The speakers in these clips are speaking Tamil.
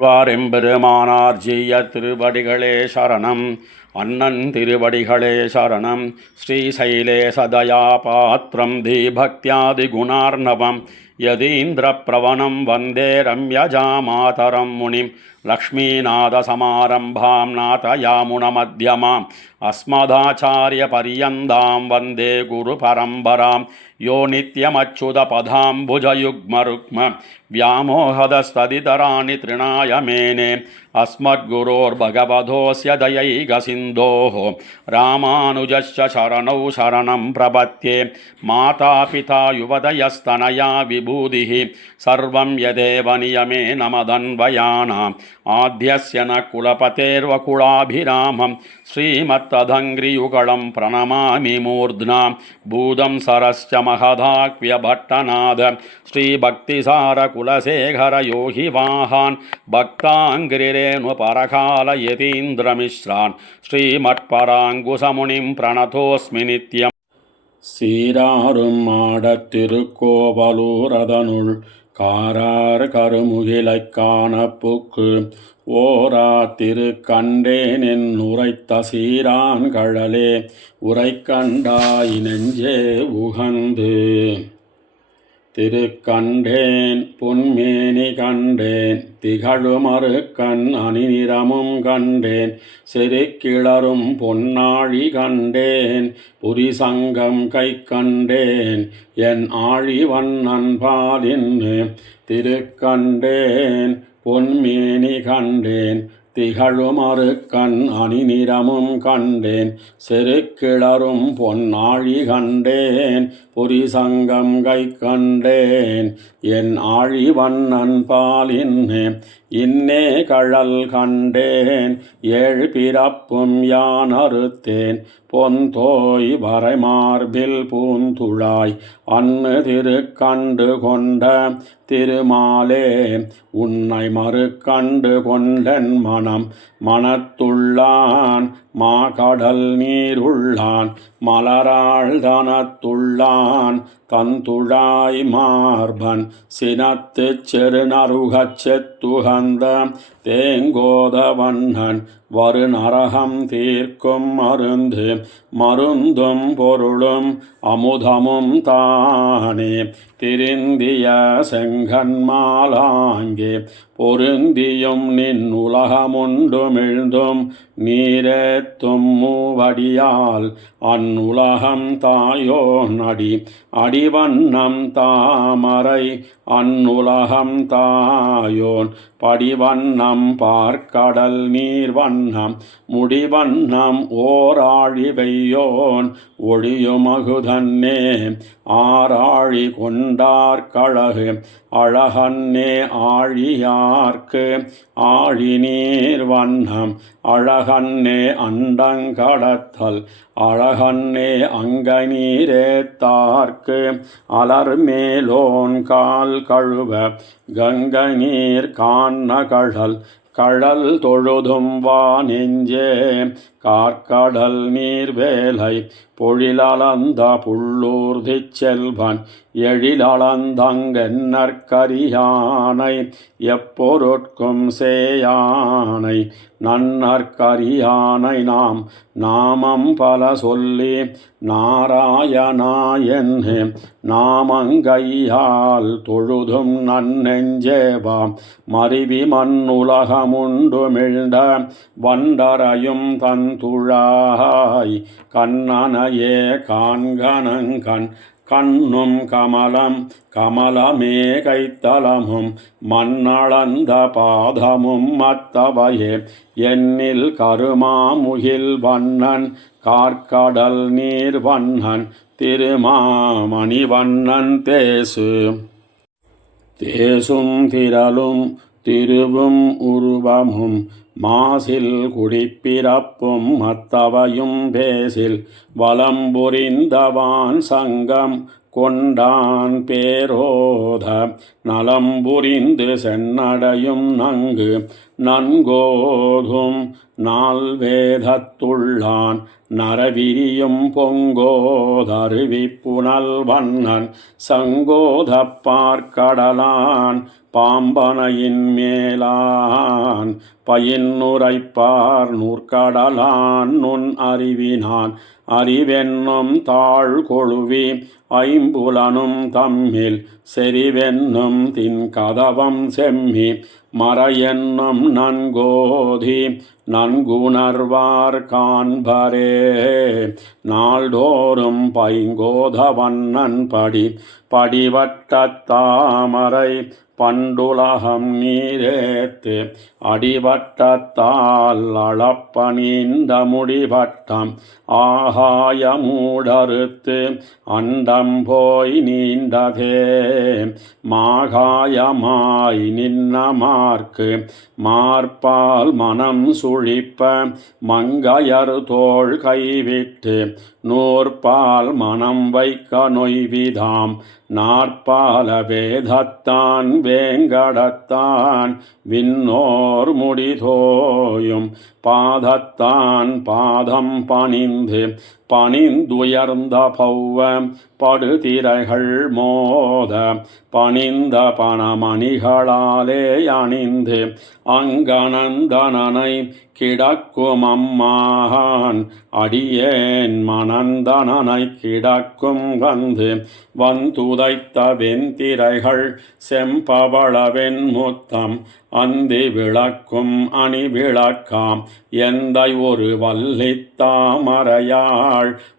வாரெம்பெருமானார் ஜீய திருவடிகளே சரணம். அண்ணன் திருவடிகளே சரணம். ஸ்ரீசைலே சதயா பாத்திரம் தீபக்தியாதி குணார்ணவம் யதீந்திர பிரவணம் வந்தே ரம்யஜா மாதரம் முனிம் லக்ஷ்மீநாதசமாரம்பாம் நாதயாமுனமத்யமாம் அஸ்மதாச்சாரிய பரியந்தாம் வந்தே குரு பரம்பராம் யோ நித்யமச்சுதபதாம்புஜயுக்மருக்ம व्यामोहदस्तदितराणि तृणाय मेने अस्मद्गुरोर्भगवतोऽस्य दयैकसिन्धोः रामानुजस्य शरणौ शरणं प्रपद्ये मातापिता युवतयस्तनया विभूतिः सर्वं यदेव नियमेन मदन्वयानाम् आद्यस्य न कुलपतेर्वकुलाभिरामं श्रीमत्तदङ्घ्रियुगलं प्रणमामि मूर्ध्ना भूतं सरश्च महदाक्व्यभट्टनाद श्रीभक्तिसार कुलशेखर योहि वाहान् भक्ताङ्घ्रिरेणु परकालयतीन्द्रमिश्रान् श्रीमत्पराङ्कुशमुनिं प्रणतोऽस्मि नित्यम्. சீராரும் மாடத் திருக்கோவலூரதனுள் காரார் கருமுகிலைக் காணப்புக்கு ஓரா திரு கண்டேனென் உரைத்த சீரான் கழலே உரை கண்டாய் நெஞ்சே உகந்து. திருக்கண்டேன் பொன்மேனி கண்டேன் திகழுமறு கண் அணிநிறமும் கண்டேன் செருக்கிளரும் பொன்னாழி கண்டேன் புரிசங்கம் கை கண்டேன் என் ஆழி வண்ணன் பாலின்னு. திருக்கண்டேன் பொன்மேனி கண்டேன் திகழுமறு கண் அணிநிறமும் கண்டேன் செருக்கிளரும் பொன்னாழி கண்டேன் புரிசங்கம் கை கண்டேன் என் ஆழி வண்ணன் பாலின்னு. இன்னே கழல் கண்டேன் ஏழு பிறப்பும் யான் அறுத்தேன் பொன்தோய் வரைமார்பில் பூந்துழாய் அன்னு திருக்கண்டு கொண்ட திருமாலே உன்னை மறுக்கண்டு கொண்டன் மனம் மனத்துள்ளான் மாகடல் நீருள்ளான் மலராள் தனத்துள்ளான் தந்துழாய் மார்பன் சினத்து செருநருகச் செத்துகந்த தேங்கோத வண்ணன் வரு நரகம் தீர்க்கும் மருந்து மருந்தும் பொருளும் அமுதமும் தானே திருந்திய செங்கன்மாலாங்கே பொருந்தியும் நின் உலகமுண்டுமிழ்ந்தும் நீரேத்தும் மூவடியால் அந்நுலகம் தாயோ நடி அடிவண்ணம் தாமரை அந்நுலகம் தாயோன் படிவண்ணம் பார்க்கடல் நீர்வண்ணம் முடிவண்ணம் ஓராழி வெய்யோன் ஒளியுமகுதன்னே ஆராழி கொண்டார்கழகு அழகன்னே ஆழியார்க்கு ஆழி நீர் வண்ணம் அழகன்னே அண்டங்கடத்தல் அழகன்னே அங்க நீரேத்தார்க்கு அலர்மேலோன் கால் கழுவ கங்க நீர் காண கழல் கழல் தொழுதும் வா நெஞ்சே கார்கடல் நீர்வேலை பொழிலளந்த புள்ளூர்திச் செல்வன் எழிலளந்தங்கென்னற்கரியானை எப்பொருட்கும் சேயானை நன்னற்கரியானை நாம் நாமம் பல சொல்லி நாராயணா என்று நாமங்கையால் தொழுதும் நன்னெஞ்சேவாம் மறிவி மண்ணுலகமுண்டுமிழ்ந்த வண்டரையும் தந்துழாய் கண்ணனையே காண்கணங்கண் கண்ணும் கமலம் கமலமே கைத்தலமும் மண்ணளந்த பாதமும் மத்தவையே எண்ணில் கருமாமுகில் வண்ணன் கார்கடல் நீர் வண்ணன் திருமாமணி வண்ணன் தேசு. தேசும் திரளும் திருவும் உருவமும் மாசில் குடிப்பிறப்பும் மத்தவையும் பேசில் வலம்புரிந்தவான் சங்கம் கொண்டான் பேரோத நலம்புரிந்து சென்னடையும் நங்கு நன்கோதும் நால் வேதத்துள்ளான் நரவிரியும் பொங்கோதருவி புனல் வண்ணன் சங்கோதப்பார்க்கடலான் பாம்பனையின் மேலான் பயின்னுரைப்பார் நூற்கடலான் நுண் அறிவினான் அறிவென்னும் தாழ் கொழுவி ஐம்புலனும் தம்மில் செறிவென்னும் தின்கதவம் செம்மி மறையென்னும் நன்கோதி நன்குணர்வார் காண்பரே. நாள்தோறும் பைங்கோதவண்ணன் படிவட்டத் தாமரை பண்டுலகம் நீரேத்து அடிவட்டத்தால் அளப்பணிந்த முடிவட்டம் ஆகாயமூடறுத்து அண்டம் போய் நீண்டதே. மாகாயமாய் நின்னமார்க்கு மார்பால் மனம் சுழிப்ப மங்கையர் தோள் கைவிட்டு நூற்பால் மனம் வைக்க நொய்விதாம் நாற்பால வேதத்தான் வேங்கடத்தான் விண்ணோர் முடிதோயும் பாதத்தான் பாதம் பணிந்துயர்ந்த பௌவ படுதிரைகள் மோத பணிந்த பணமணிகளாலே அணிந்து அங்கனந்தனனை கிடக்கும் அம்மான் அடியேன் மனந்தனனை கிடக்கும் வந்துதைத்த வெண்திரைகள் செம்பவள வெண்முத்தம் அந்தி விளக்கும் அணி விளக்காம் எந்தை ஒரு வல்லித்தாமரையாள்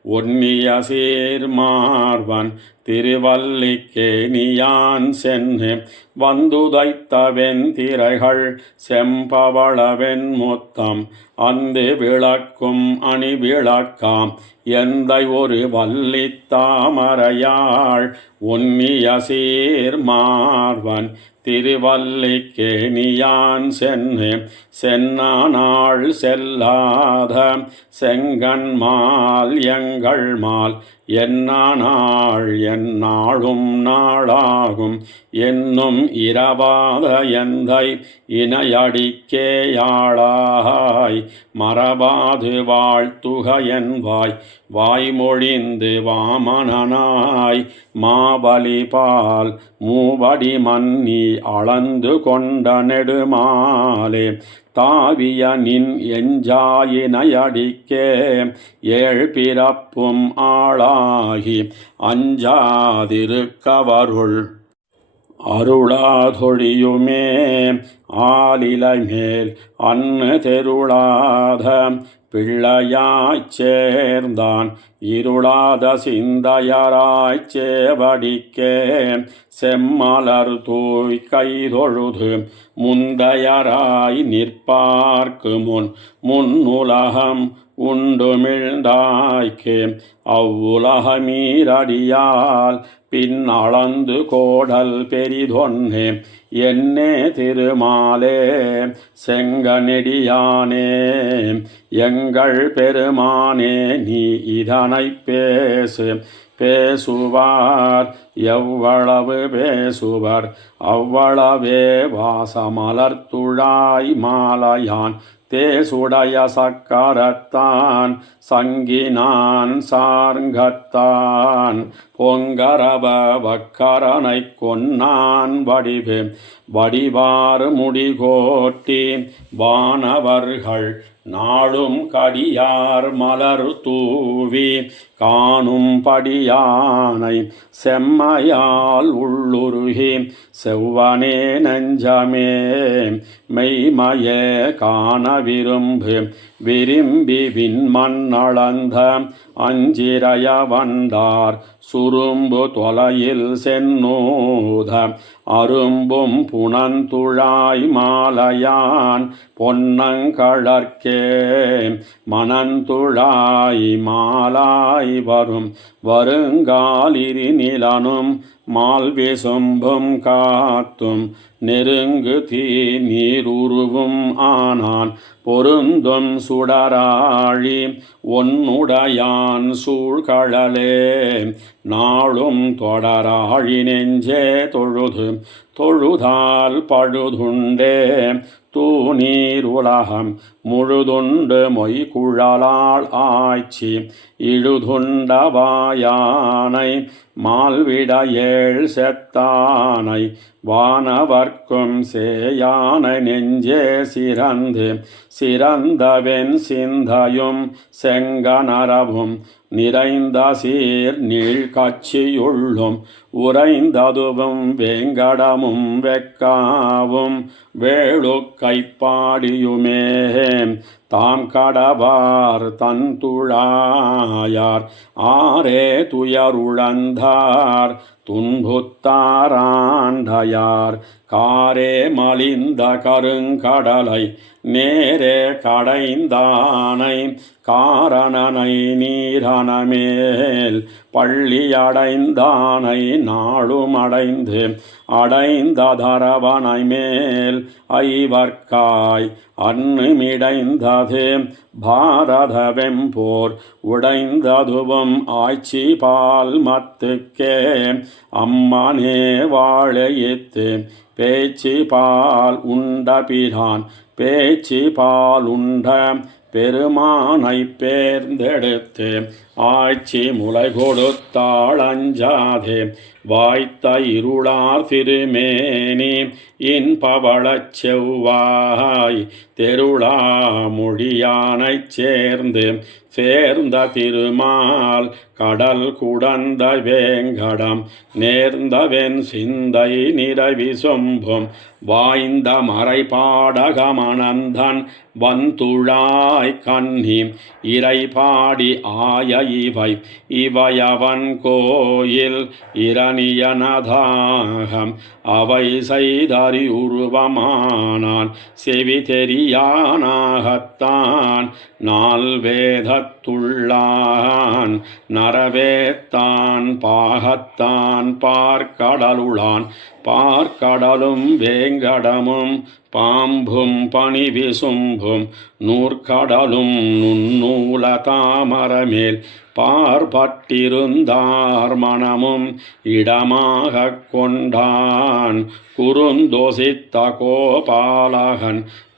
ஒன்னிய சீர்மார்வன் திருவல்லிக்கேணியான் சென்று வந்துதைத்த வெண்திரைகள் செம்பவள வெண்முத்தம் அந்தி விளக்கும் அணி விளக்காம் எந்தை ஒரு வல்லித்தாமரையாள் ஒன்னிய சீர்மார்வன் திருவல்லிக்கேணியான் சென்னாள் செல்லாத செங்கண்மால் எங்கள் மால் என்னாள் எந்நாளும் நாளாகும் என்னும் இரவாத எந்தை இணையடிக்கேயாளாய் மரபாது வாழ்த்துக என் வாய்மொழிந்து வாமனனாய் மாபலிபால் மூவடி மன்னி அளந்து கொண்ட நெடுமாலே தாவிய நின் எஞ்சாயினையடிக்கே ஏழ் பிறப்பும் ஆளாகி அஞ்சாதிருக்கவருள் அருளாதொழியுமே. ஆலிலை மேல் அன்னு தெருளாத பிள்ளையாய்ச் சேர்ந்தான் இருளாத சிந்தையராய்ச் சேவடிக்கே செம்மலர் தூய் கைதொழுது முந்தையராய் நிற்பார்க்கு முன்னுலகம் உண்டுமிழ்ந்தாய்க்கு அவ்வுலகமீரடியால் பின் அளந்து கோடல் பெரிதொன்னே என்னே திருமாலே செங்கனெடியானே எங்கள் பெருமானே நீ இதனை பேசுவார் எவ்வளவு பேசுவர் அவ்வளவே வாசமலர்த்துழாய் மாலையான் தேசுடைய சக்கரத்தான் சங்கினான் சார்ங்கத்தான் பொங்கரவ வக்கரனை கொன்னான் வடிவாறு முடிகோட்டி வானவர்கள் நாளும் கடியார் மலர் தூவி காணும் படியானை செம்மையால் உள்ளுருகி செவ்வனே நெஞ்சமே மெய்மையே காண விரும்பி விண்மண்ணளந்த அஞ்சிரைய வந்தார் சுரும்பு தொலையில் சென்னூத அரும்பும் புனந்துழாய் மாலையான் பொன்னங்கழற்கே மணந்துழாய் மாலாய் வருங்காலிரி நிலனும் மால்விசும்பும் காத்தும் நெருங்கு தீ நீருருவும் ஆனான் பொருந்தும் சுடராழி ஒன்னுடையான் சூழ்கழலே நாளும் தொடராழி நெஞ்சே தொழுதால் பழுதுண்டே தூநீர் உலகம் முழுதுண்டு மொய்குழலாள் ஆய்ச்சி இழுதுண்டவாயானை மால்விட ஏழ் செத்தானை வானவர்க்கும் சேயானை நெஞ்சே சிறந்தவென் சிந்தையும் செங்கனரவும் நிறைந்த சீர் நீழ்கட்சியுள்ளும் உறைந்ததுவும் வேங்கடமும் வெக்காவும் வேளுக்கைப்பாடியுமே தாம் கடவார் தன்துழாயார் ஆரே துயருழந்தார் துன்புத்தாராண்டயார் காரே மலிந்த கருங்கடலை நேரே கடைந்தானை காரணனை நீரணமேல் பள்ளி அடைந்தானை நாளும் அடைந்ததரவனை மேல் ஐவர்க்காய் அன்னுமிடைந்தது பாரத வெம்போர் உடைந்ததுவும் ஆய்ச்சி பால் மத்துக்கே அம்மனே வாழையித்து பேச்சு பால் உண்ட பிரான் பேச்சு பால் உண்ட பெருமானை பேர்ந்தெடுத்து ஆய்ச்சி முளை கொடுத்தாள் அஞ்சாதே வாய்த்த இருளார் திருமேனி இன்பவளச் செவ்வாய் தெருளா மொழியானைச் சேர்ந்த திருமால் கடல் குடந்த வேங்கடம் நேர்ந்தவென் சிந்தை நிறவி சொம்பும் வாய்ந்த மறைபாடகமனந்தன் வந்துழாய் கண்ணி இறைபாடி ஆய இவையவன் கோயில் இரணியனதாகம் அவை செய்தறி உருவமானான் செவி தெரியானாகத்தான் நால் வேதத்துள்ளான் நரவேத்தான் பாகத்தான் பார்க்கடலும் வேங்கடமும் பாம்பும் பனி விசும்பும் நூற்கடலும் நுண்ணூல தாமரமேல் பார்பட்டிருந்தார் மனமும் இடமாக கொண்டான் குறுந்தோசித்த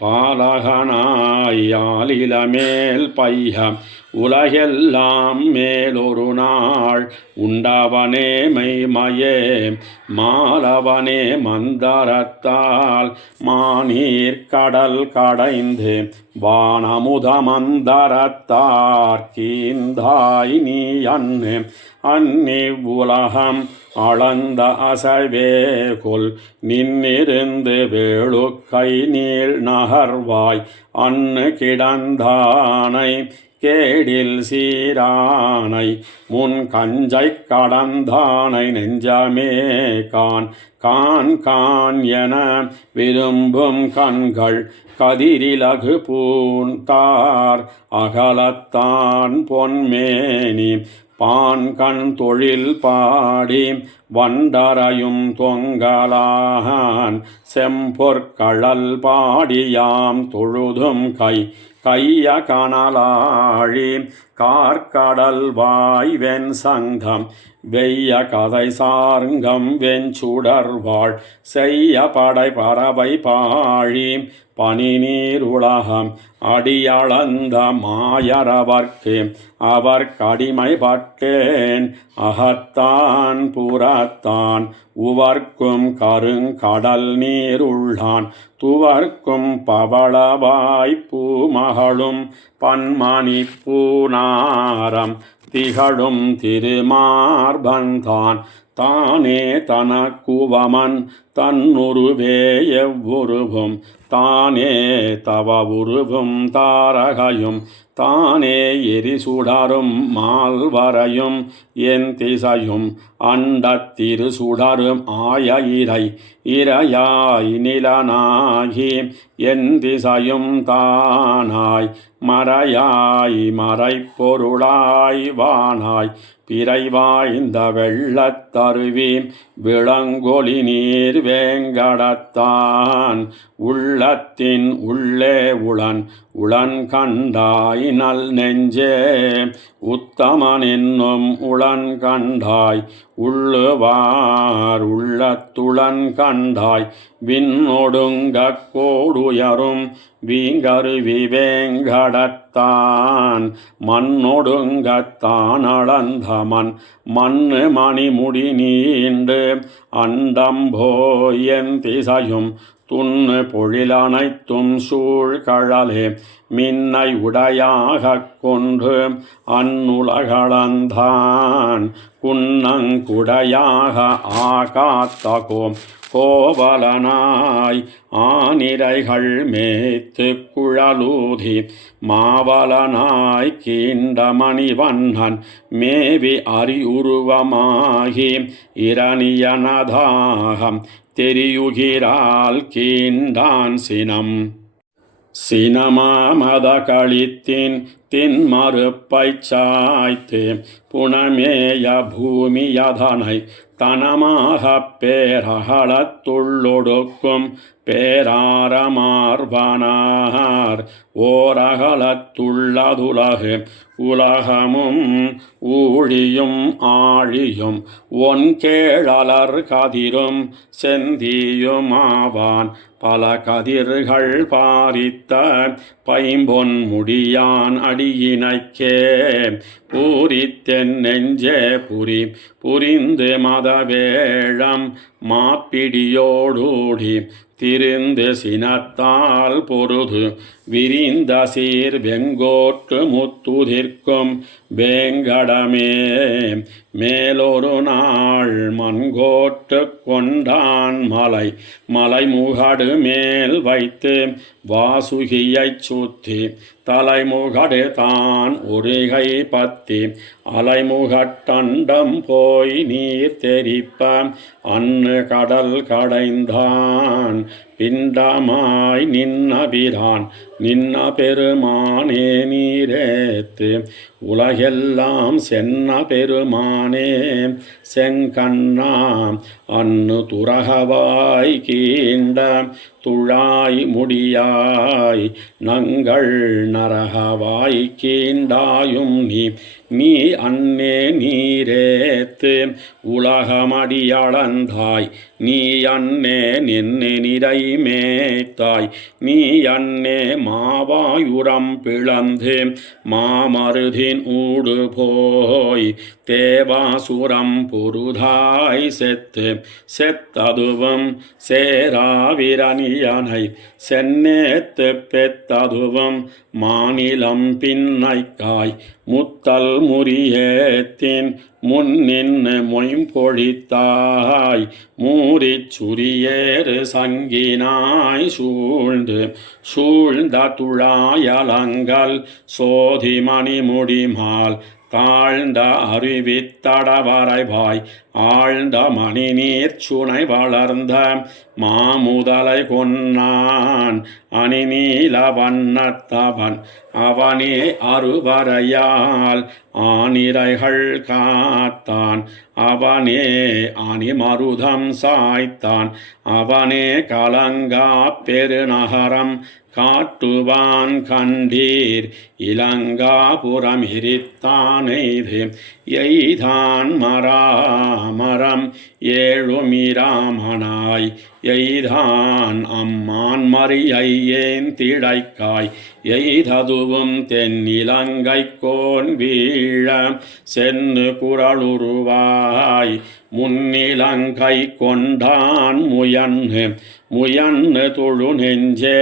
பாலகனாயாலிலமேல் பைய உலகெல்லாம் மேலொரு நாள் உண்டவனே மெய்மையே மாலவனே மந்தரத்தால் மாநீர் கடல் கடைந்து வானமுதமந்தரத்தார் கீந்தாய் நீ அன்னி உலகம் அளந்த அசைவே கொல் நின்னிருந்து வேளுக்கை நீள் நகர்வாய் அன்னு கிடந்தானை கேடில் சீரானை முன் கஞ்சை கடந்தானை நெஞ்சமே கான் என விரும்பும் கண்கள் கதிரிலகு பூந்தார் அகலத்தான் பொன்மேனி பான்கண் தொழில் பாடி வண்டரையும் தொங்கலான் செம்பொற்கழல் பாடியாம் தொழுதும் கைய கனலாழி கார்கடல் வாய்வென் சங்கம் வெய்ய கதை சார்ங்கம் வெஞ்சுடர்வாள் செய்ய படை பறவை பாழி பனி நீர் உலகம் அடியளந்த மாயரவர்க்கு அவர் கடிமைப்பட்டேன் அகத்தான் புறத்தான் உவர்க்கும் கருங்கடல் நீருள்ளான் துவர்க்கும் பவளவாய்ப்பூ மகளும் பன்மணி பூநாரம் திகழும் திருமார்பந்தான் தானே தனக்குவமன் தன்னுருவே எவ்வுருவும் தானே தவ உருவும் தாரகையும் தானே எரிசுடரும் மால்வரையும் என் திசையும் அண்டத்திரு சுடரும் ஆய இரையாய் நிலனாகி என் திசையும் தானாய் மறையாய் மறைப்பொருளாய் வானாய் பிறைவாய்ந்த வெள்ளத்தருவி விளங்கொலி நீர் வேங்கடத்தான் உள்ளத்தின் உள்ளே உளன் உளன்கண்டாய் நல் நெஞ்சே உத்தமன் என்னும் உளன்கண்டாய் உள்ளுவார் உள்ளத்துளன் கண்டாய் விண்ணொடுங்கக் கோடுயரும் வீங்கருவி வேங்கடத்தான் மண்ணொடுங்கத்தான் அளந்தமன் மண்ணு மணிமுடி நீண்டு அண்டம்போயன் திசையும் துண்ணு பொழிலனைத்தும் சூழ்கழலே மின்னை உடையாகக் கொன்று அந்நுலகளந்தான் குன்னங்குடையாக ஆகாத்தகோம் கோவலனாய் ஆனிரைகள் மேத்து குழலூதி மாவலனாய் கீண்டமணிவண்ணன் மேவி அறிவுருவமாகி இரணியனதாகம் தெரியுகிறாள் கீண்டான் சினம் சினமாமத கழித்தின் தின்மறுப்பைச் சாய்த்து புனமேய பூமியதனை தனமாகப் பேரகலத்துள்ளொடுக்கும் பேராரமார்வனார் ஓரகலத்துள்ளதுலகு உலகமும் ஊழியும் ஆழியும் ஒன்கேழலர் கதிரும் செந்தியுமாவான் பல கதிர்கள் பாரித்த பைம்பொன் முடியான் அடியினைக்கே பூரித்தென் நெஞ்சே புரி புரிந்து மதவேழம் மாப்பிடியோடூடி திரிந்து சினத்தால் பொருது விரிந்த சீர் வெங்கோட்டு முத்துதிர்க்கும் வேங்கடமே மேலொரு நாள் மண்கோட்டு கொண்டான் மலை மலைமுகடு மேல் வைத்து வாசுகியைச் சுத்தி தலைமுகடு தான் ஒருகை பத்தி அலைமுகட்டண்டம் போய் நீர் தெரிப்ப அன்னு கடல் கடைந்தான் பிண்டமாய் நின்னபிரான் நின்ன பெருமானே நீரேத்து உலகெல்லாம் சென்ன பெருமானே செங்கண்ணாம் அன்னு துரகவாய் கீண்ட துழாய் முடியாய் நங்கள் நரகவாய் கீண்டாயும் நீ அன்னே நீரேத்து உலகமடியளந்தாய் நீ அன்னே நின்று நிறை மேய்த்தாய் நீ அன்னே மாவாயுரம் பிளந்து மாமருதின் ஊடு போய் தேவாசுரம் பொருதாய் செத்ததுவும் சேராவிரணியனை சென்னேத்து பெத்ததுவும் மாநிலம் பின்னைக்காய் முத்தல் முறியேத்தின் முன்னின்னு மொயம்பொழித்தாய் மூரிச் சுரியேறு சங்கினாய் சூழ்ந்த துழாயலங்கள் சோதி மணிமுடிமால் தாழ்ந்த அருவித்தடவரைவாய் ஆழ்ந்த மணி நீர் சுனை வளர்ந்த மாமுதலை கொன்னான் அணிநீல வண்ணத்தவன் அவனே அருவரையால் ஆனிரைகள் காத்தான் அவனே அணிமருதம் சாய்த்தான் அவனே கலங்கா பெருநகரம் காட்டுவான் கண்டீர் இலங்காபுரம் எரித்தானெய்து எய்தான் மராமரம் ஏழுமிராமனாய் எய்தான் அம்மான் மறியை ஏந்திடைக்காய் எய்ததுவும் தென்னிலங்கை கோன் வீழ சென்னு குரலுருவாய் முன்னிலங்கை கொண்டான் முயன்னு தொழு நெஞ்சே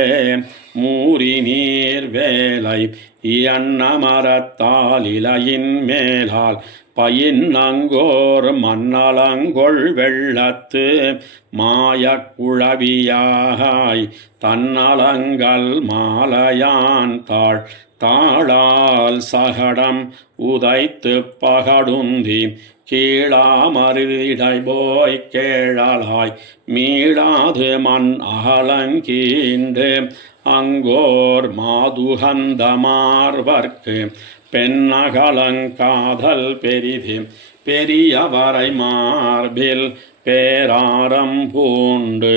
மூரி நீர் வேலை இயன்ன மரத்தால் இலையின் மேலால் பயின்னங்கோர் மன்னலங்கொள் வெள்ளத்து மாயக்குழவியாய் தன்னலங்கள் மாலையான் தாளால் சகடம் உதைத்து பகடுந்தி கீழாமருதிடை போய் கேழலாய் மீளாது மண் அகலங்கீண்டு அங்கோர் மாதுகந்த மார்வர்க்கு பெண்ணகலங்காதல் பெரிது பெரியவரை மார்பில் பேராரம் பூண்டு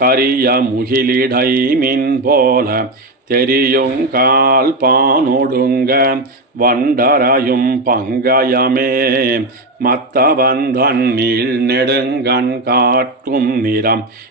கரிய முகிலிடை மின் போல தெரியுங்கால் பானொடுங்க வண்டரையும் பங்கயமே மத்தவந்தண்ணில் நெடுங்கண் காட்டும்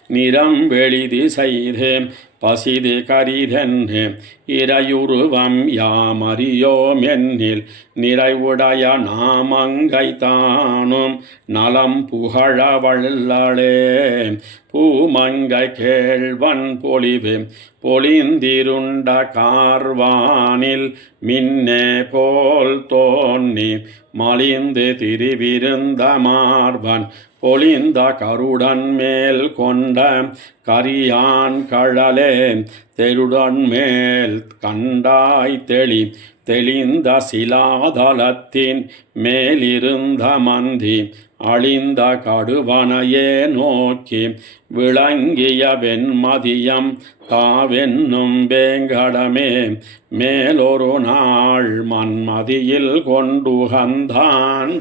நிறம் வெளிதி செய்து பசிது கரிதென்று இறையுருவம் யாமறியோம் என்னில் நிறைவுடைய நாமங்கை தானும் நலம் புகழ வள்ளலே பூமங்கை கேழ்வன் பொலிவு பொலிந்திருண்ட கார்வானில் மின்னே போல் தோன்னி மலிந்து திரிவிருந்த மார்பன் பொலிந்த கருடன் மேல் கொண்ட கரியான் கழலே தெருடன் மேல் கண்டாய் தெளிந்த சிலாதலத்தின் மேலிருந்த மந்தி அழிந்த கடுவனையே நோக்கி விளங்கிய வெண்மதியம் தாவென்னும் வேங்கடமே மேலொரு நாள் மன்மதியில் கொண்டுகந்தான்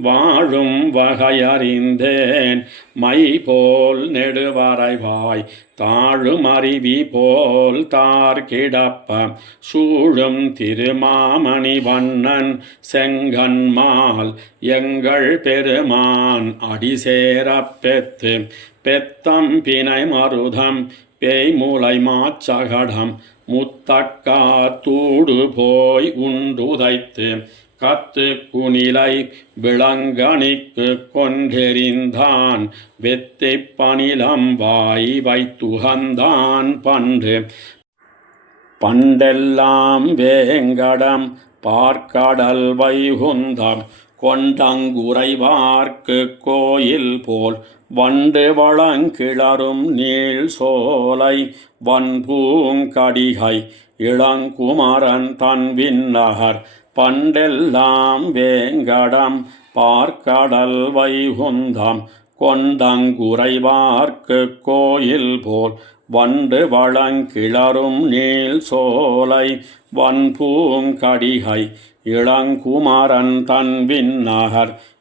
வாழும் வகையறிந்தேன் மை போல் நெடுவரைவாய் தாழும் அருவி போல் தார்கிடப்ப சூழும் திருமாமணி வண்ணன் செங்கன்மால் எங்கள் பெருமான் அடிசேரப் பெத்தம் பிணை மருதம் பேய்மூலை மாச்சகடம் முத்தக்கா தூடு போய் உண்டுதைத்து கத்து குனிலை விளங்கணிக்கு கொண்டெறிந்தான் வெத்தை பணிலம் வாய் வைத்துகந்தான் பண்டெல்லாம் வேங்கடம் பார்க்கடல் வைகுந்தம் கொண்டங்குறைவார்க்கு கோயில் போல் வண்டு வளங்கிளரும் நீள் சோலை வன்பூங்கடிகை இளங்குமரன் தன் விண்ணகர் பண்டெல்லாம் வேங்கடம் பார்க்கடல் வைகுந்தம் கொண்டங்குறைவார்க்கு கோயில் போல் வண்டு வளங்கிளரும் நீள் சோலை வன்பூங்கடிகை இளங்குமரன் தன்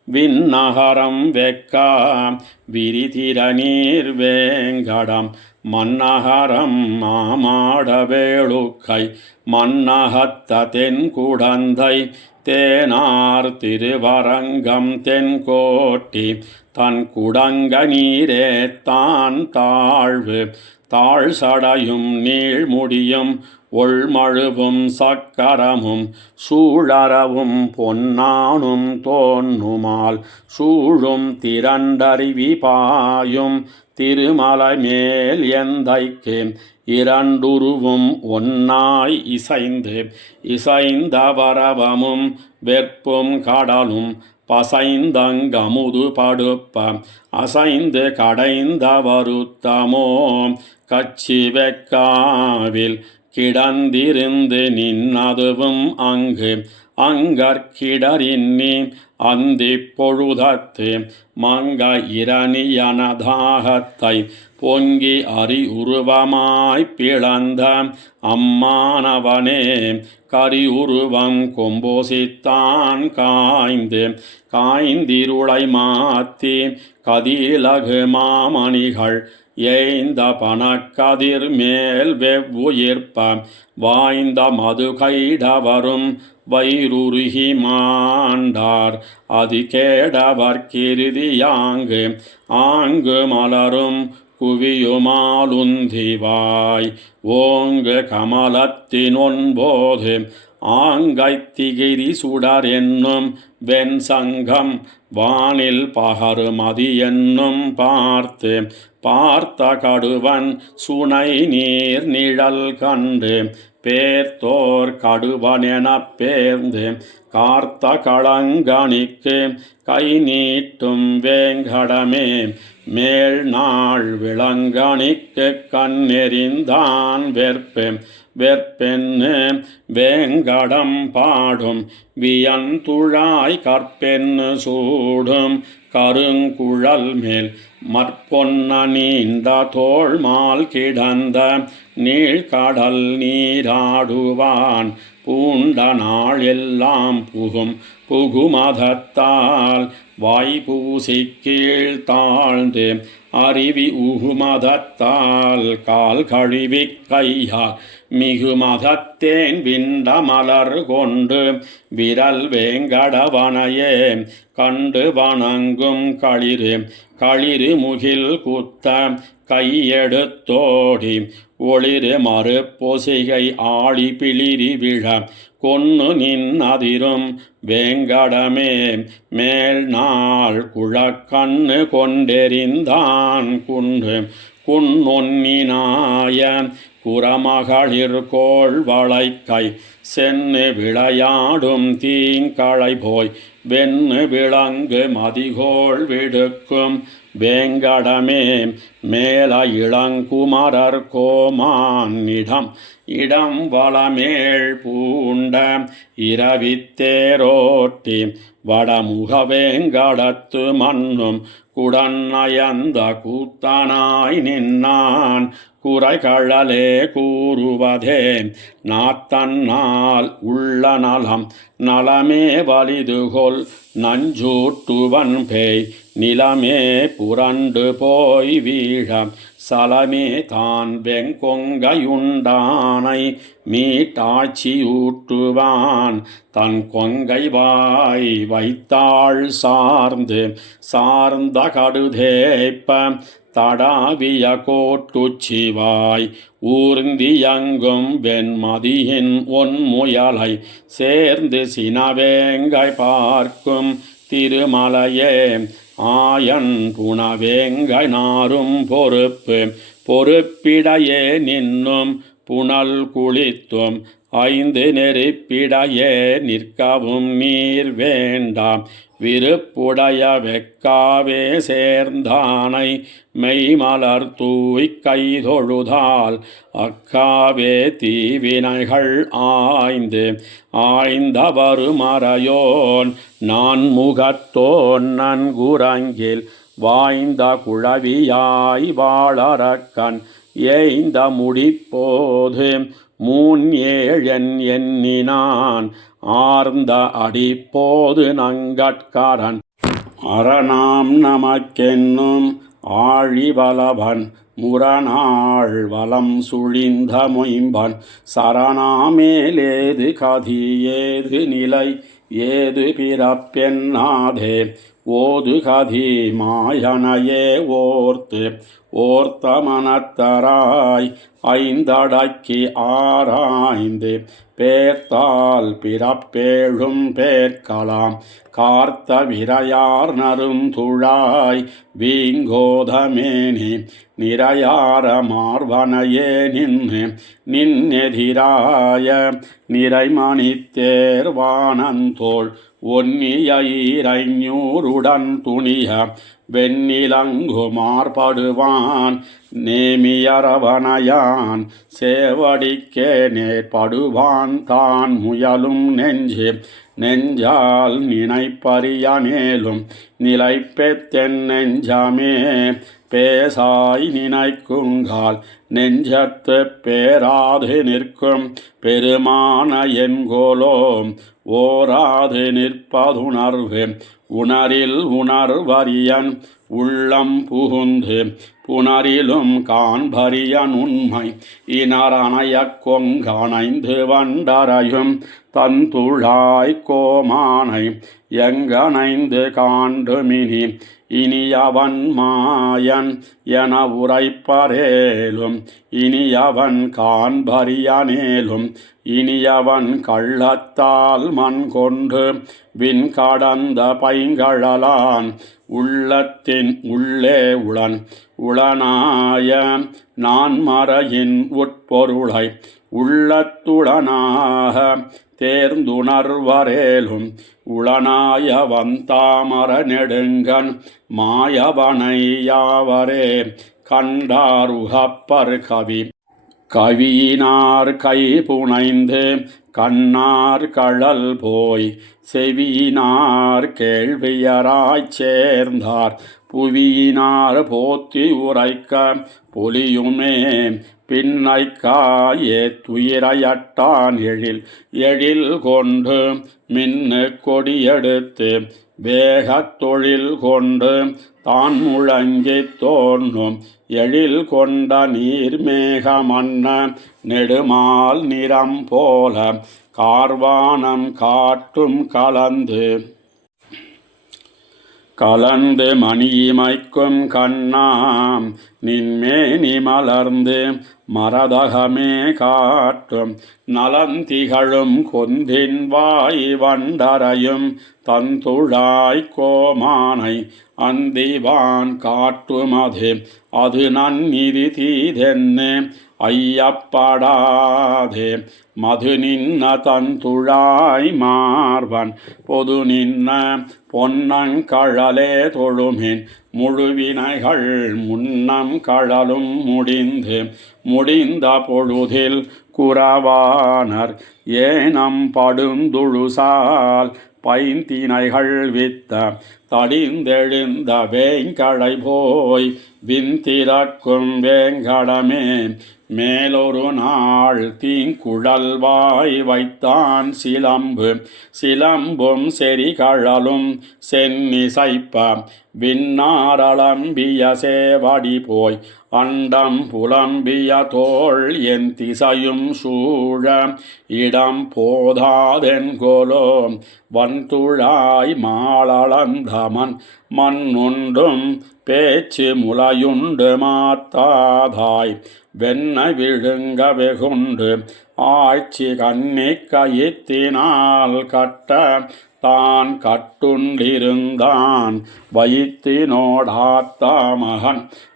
விண்ணகரம் வெக்கா விரிதிர நீர் வேங்கடம் மன்னகரம் மாமாட வேளுக்கை மன்னகத்த தென்குடந்தை தேனார் திருவரங்கம் தென்கோட்டி தன் குடங்க நீரே தான் தாழ் சடையும் நீழ்முடியும் ஒள்மழுவும் சக்கரமும் சூழறவும் பொன்னானும் தோன்னுமால் சூழும் திரண்டறிவி பாயும் திருமலை மேல் எந்தைக்கு இரண்டுருவும் ஒன்னாய் இசைந்த வரவமும் வெற்பும் கடலும் பசைந்தங்கமுது படுப்ப அசைந்து கடைந்த வருத்தமோ கச்சி வெக்காவில் கிடந்திருந்து நின்னதுவும் அங்கற்கிடரின்னி அந்தி பொழுதத்து மங்க இரணியனதாகத்தை பொங்கி உருவமாய் பிளந்த அம்மானவனே கரியுருவம் கொம்போசித்தான் காய்ந்திருளை மாத்தி கதிலகு மாமணிகள் ஏய்ந்த பணக்கதிர் மேல் வெவ்வுயிர்ப்ப வாய்ந்த மது கைடவரும் வைருருகி மாண்டார் அது கேடவர்கிருதியாங்கு மலரும் குவியுமாலுந்திவாய் ஓங்கு கமலத்தினொன்போது ஆங்கைத்திகிரி சுடர் என்னும் வெண் சங்கம் வானில் பகருமதி என்னும் பார்த்த கடுவன் சுனை நீர் நிழல் கண்டு பேர்த்தோர் கடுவன் எனப் பேர்ந்து கார்த்த களங்கணிக்கு கை நீட்டும் வேங்கடமே மேல் நாள் விளங்கணிக்கு கண்ணெறிந்தான் வெற்பென்னு வேங்கடம் பாடும் வியந்துழாய் கற்பென்னு சூடும் கருங்குழல் மேல் மற்பொன்ன நீண்ட தோள்மால் கிடந்த நீழ்கடல் நீராடுவான் பூண்ட நாள் எல்லாம் புகுமதத்தால் வாய்பூசி கீழ் தாழ்ந்து அறிவி உகுமதத்தால் கால் கழுவி கையால் மிகுமதத்தேன் விண்ட மலர் கொண்டு விரல் வேங்கடவனையே கண்டு வணங்கும் களிறு முகில் குத்த கையெடுத்தோடி ஒளிரு மறுப்பொசிகை ஆழி பிளிரி விழ கொன்னு நின்னதிரும் வேங்கடமே மேல் நாள் குழக்கண்ணு கொண்டெறிந்தான் குன்னொன்னினாய புறமகளிர் கோள் வளைக்கை சென்னு விளையாடும் தீங்களை போய் வென்னு விளங்கு மதிகோள் விடுக்கும் வேங்கடமே மேல இளங்குமரர் கோமானிடம் இடம் வளமேள் பூண்ட இரவித்தேரோட்டி வடமுக வேங்கடத்து மண்ணும் குடநயந்த கூத்தனாய் நின்னான் குறைகழலே கூறுவதே நாத்தன்னால் உள்ள நலம் நலமே வலிதுகொல் நஞ்சூட்டுவன் பேய் நிலமே புரண்டு போய் வீழ சலமே தான் வெங்கொங்கையுண்டானை மீட்டாட்சியூட்டுவான் தன் கொங்கை வாய் வைத்தாள் சார்ந்த கடுதேப்ப தடாவிய கோட்டுச்சிவாய் ஊர்ந்தியங்கும் வெண்மதியின் ஒன்முயலை சேர்ந்து சினவேங்கை பார்க்கும் திருமலையே ஆயன் புனவேங்கை நாரும் பொறுப்பிடையே நின்னும் புனல் குளித்தும் ஐந்து நெருப்பிடையே நிற்கவும் நீர் வேண்டாம் விருப்புடைய வெக்காவே சேர்ந்தானை மெய்மலர் தூய் கைதொழுதால் அக்காவே தீவினைகள் ஆய்ந்தவரு மறையோன் நான் முகத்தோன் நன்குரங்கில் வாய்ந்த குழவியாய் வாழறக்கண் ஏய்ந்த முடிப்போது எண்ணினான் ஆர்ந்த அடிப்போது நங்கட்காரன் அரணாம் நமக்கென்னும் ஆழிவலவன் முரணாள் வலம் சுழிந்த மொயம்பன் சரணாமேலேது கதி ஏது நிலை ஏது பிறப்பென்னாதே ஓது கதி மாயனையே ஓர்த்த மனத்தராய் ஐந்தடக்கி ஆராய்ந்து பேர்த்தால் பிறப்பேழும் பேர்க்கலாம் கார்த்த விரையார் நருந்துழாய் வீங்கோதமேனி நிறையார மார்வனையே நின்னெதிராய நிறைமணித்தேர்வானந்தோள் ஒன்னியைரைஞூருடன் துணிய வெண்ணிலங்கு மார்படுவான் நேமியரவனையான் சேவடிக்கே நேர்படுவான் தான் முயலும் நெஞ்சால் நினைப்பறியனேலும் நிலைப்பெத்தென் நெஞ்சமே பேசாய் நினைக்குங்கால் நெஞ்சத்து பேராது நிற்கும் பெருமான என்கோலோ ஓராது நிற்பதுணர்வு உணரில் உணர்வரியன் உள்ளம் புகுந்து புணரிலும் காண்பரியன் உண்மை இனரணைய கொங்கணைந்து வண்டரையும் தந்துழாய் கோமானை எங்கணைந்து காண்டுமினி இனியவன் மாயன் என உரைப்பரேலும் இனியவன் காண்பரியனேலும் இனியவன் கள்ளத்தால் மண் கொண்டு விண் கடந்த பைங்கழலான் உள்ளத்தின் உள்ளே உளனாய நான் மறையின் உட்பொருளை உள்ளத்துடனாக தேர்ந்துணர்வரேலும் உளனாய வந்தாமர நெடுங்கன் மாயவனை யாவரே கண்டாருகப்பர் கவியினார் கை புனைந்து கண்ணார் கழல் போய் செவியினார் கேள்வியராய்ச் சேர்ந்தார் புவியினார் போத்தி உரைக்க பொலியுமே பின்னைக்காயே துயிரையட்டான் எழில் கொண்டு மின்னு கொடியெடுத்து வேகத் தொழில் கொண்டு தான் முழங்கித் தோன்றும் எழில் கொண்ட நீர்மேகமன்ன நெடுமால் நிறம் போல கார்வானம் காட்டும் கலந்து மணியிமைக்கும் கண்ணாம் நின்மேனி மலர்ந்து மரதகமே காட்டும் நலந்திகழும் கொந்தின் வாய் வண்டரையும் தந்துழாய் கோமானை அந்திவான் காட்டுமது அது நன்னிதி தீதென்னு ஐயப்படாதே மது நின்ன தந்துழாய் மார்பன் பொது நின்ன பொன்னங்கழலே தொழுமின் முழுவினைகள் முன்னம் கழலும் முடிந்த பொழுதில் குறவானர் ஏனம் படுந்துழுசால் பைந்தினைகள் வித்த தடிந்தெழுந்த வேங்கடை போய் விந்திரக்கும் வேங்கடமே மேலொரு நாள் தீங்குழல்வாய் வைத்தான் சிலம்பும் செறிகழலும் சென்னிசைப்ப விண்ணாரளம்பிய சேவடி போய் அண்டம் புலம்பிய தோள் என் திசையும் சூழ இடம் போதாதென்கொலோ வன்துழாய் மாளளந்தமன் மண்ணொன்றும் பேச்சு முளையுண்டு மாத்தாதாய் வெண்ண விழுங்க வெகுண்டு ஆட்சி கண்ணி கயித்தினால் கட்ட தான் கட்டுண்டிருந்தான் வைத்தினோடாத்த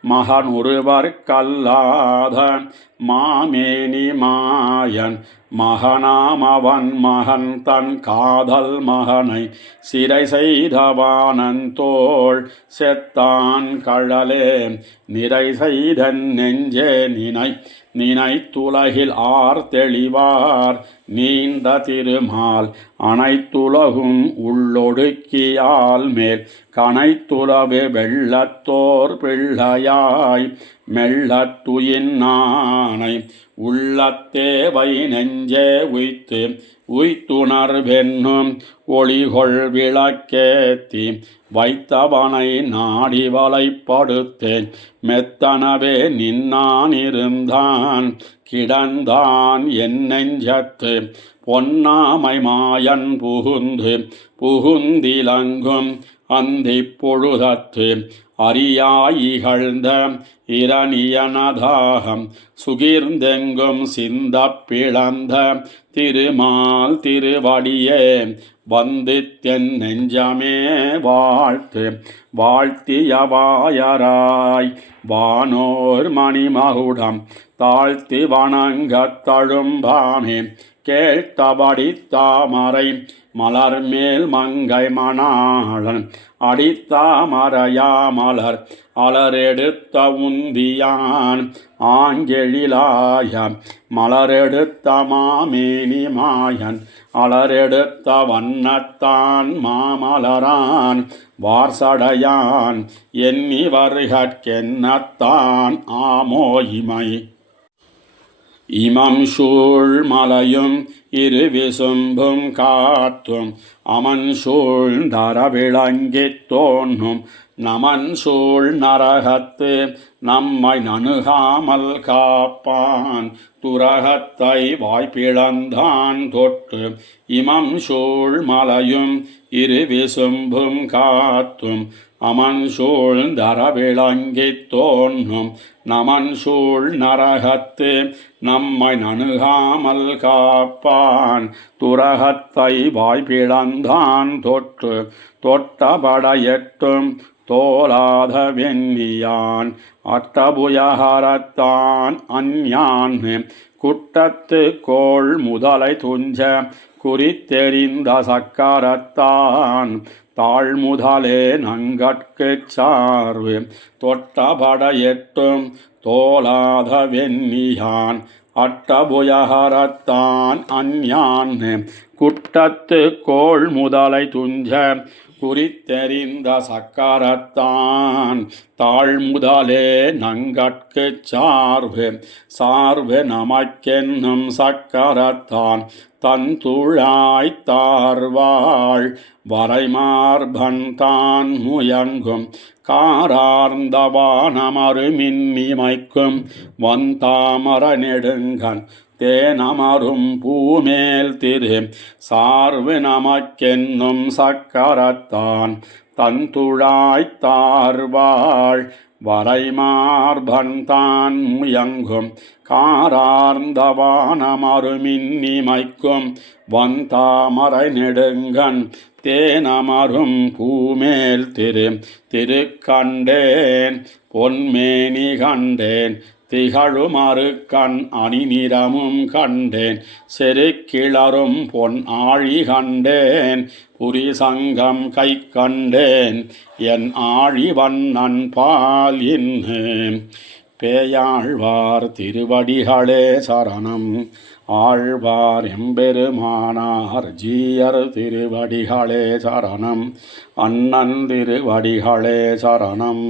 மகன் ஒருவர் கல்லாத மாமேனி மாயன் மகனாமவன் மகன் தன் காதல் மகனை சிறை செய்தவானன் தோள் செத்தான் கழலே நிறை செய்தன் நெஞ்சே நினைத்துலகில் தெளிவார் நீண்ட திருமால் அனைத்துலகும் உள்ளொடுக்கியால் மேல் கனைத்துலவு வெள்ளத்தோர் பிள்ளையாய் மெல்லத்துயின்னானை உள்ளத்தேவை நெஞ்சே உய்த்துணர்வென்னும் ஒளிகொள் விளக்கேத்தி வைத்தவனை நாடி வலைப்படுத்தேன் மெத்தனவே நின்னானிருந்தான் கிடந்தான் என் நெஞ்சத்து பொன்னாமை மாயன் புகுந்திலங்கும் அந்தி பொழுதத்து அறியாயிகழ்ந்த இரணியனதாகம் சுகிர்ந்தெங்கும் சிந்த பிளந்த திருமால் திருவடியே வந்து தென் நெஞ்சமே வாழ்த்தியவாயராய் வானோர் மணிமகுடம் தாழ்த்தி வணங்கத் தழும்பாமே கேழ்த்தபடி தாமரை மலர்மேல் மங்கை மணாளன் அடித்தாமரையாமலர் அலரெடுத்த உந்தியான் ஆங்கெழிலாய மலரெடுத்த மாமேனி மாயன் அலரெடுத்த வண்ணத்தான் மாமலரான் வார்சடையான் எண்ணிவர்கட்கென்னத்தான் ஆமோ இமம் சூழ் மலையும் இருவிசும்பும் காற்றும் அமன் சூழ் தரவிளங்கித் தோன்றும் நமன் சூழ் நரகத்து நம்மை நணுகாமல் காப்பான் துரகத்தை வாய்ப்பிழந்தான் தொட்டு இமம் சூழ் மலையும் இருவிசும்பும் காற்றும் அமன் சூழ் தரவிளங்கித் தோன்றும் நமன் சூழ் நரகத்து நம்மை நணுகாமல் காப்பான் துரகத்தை வாய்ப்பிழந்தான் தொட்டு தொட்டபடையெட்டும் தோலாத வெண்ணியான் அட்டபுயஹரத்தான் அஞ்ஞான் குட்டத்து கோள் முதலை துஞ்ச குறித்தெறிந்த சக்கரத்தான் தாழ்முதலே நங்கட்குச் சார்வு தொட்டபடையெட்டும் தோலாத வெண்ணியான் அட்டபுயகரத்தான் அஞ்ஞான் குட்டத்து கோள் முதலை துஞ்ச குறித்தெறிந்த சக்கரத்தான் தாழ்முதலே நங்கட்கு சார்பு நமக்கென்னும் சக்கரத்தான் தந்துழாய்த்தார்வாள் வரைமார்பன் தான் முயங்கும் காரார்ந்தவானமரு மின்னிமைக்கும் வந்தாமர நெடுங்கன் தேனமரும் பூமேல் திரு சார்பு நமக்கென்னும் சக்கரத்தான் தந்துழாய்த்தார்வாள் வரைமார்பன் தான் முயங்கும் காரார்ந்தவானமருமின்னிமைக்கும் வந்தாமரை நெடுங்கன் தேனமரும் பூமேல் திருக்கண்டேன் பொன்மேனி கண்டேன் திகழுமறு கண் அணிநிறமும் கண்டேன் செருக்கிளரும் பொன் ஆழி கண்டேன் புரிசங்கம் கை கண்டேன் என் ஆழி வண்ணன் பால் இன்னு பேயாழ்வார் திருவடிகளே சரணம். ஆழ்வார் எம்பெருமானார் ஜீயர் திருவடிகளே சரணம். அண்ணன் திருவடிகளே சரணம்.